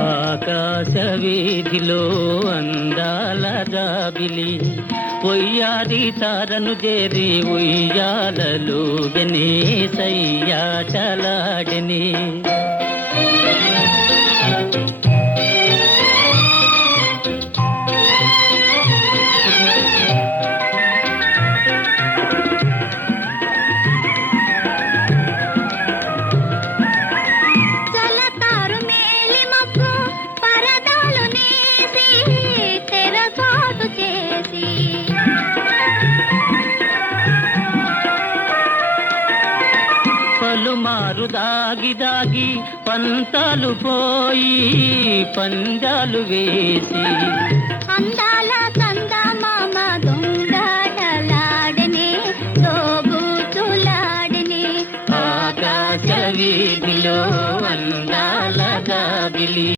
ఆకాశ వీధిలో అందాల జాబిలి ఒయ్యారి తారను చేరి ఉయ్యాలలో గనే సయ్యాటలాడని పలుమారు దాగి దాగి పంతాలు పోయి పందాలు వేసి అందాల చందమామ దొంగలాడనే తోబూచులాడనే ఆకాశ వీధిలో అందాల జాబిలి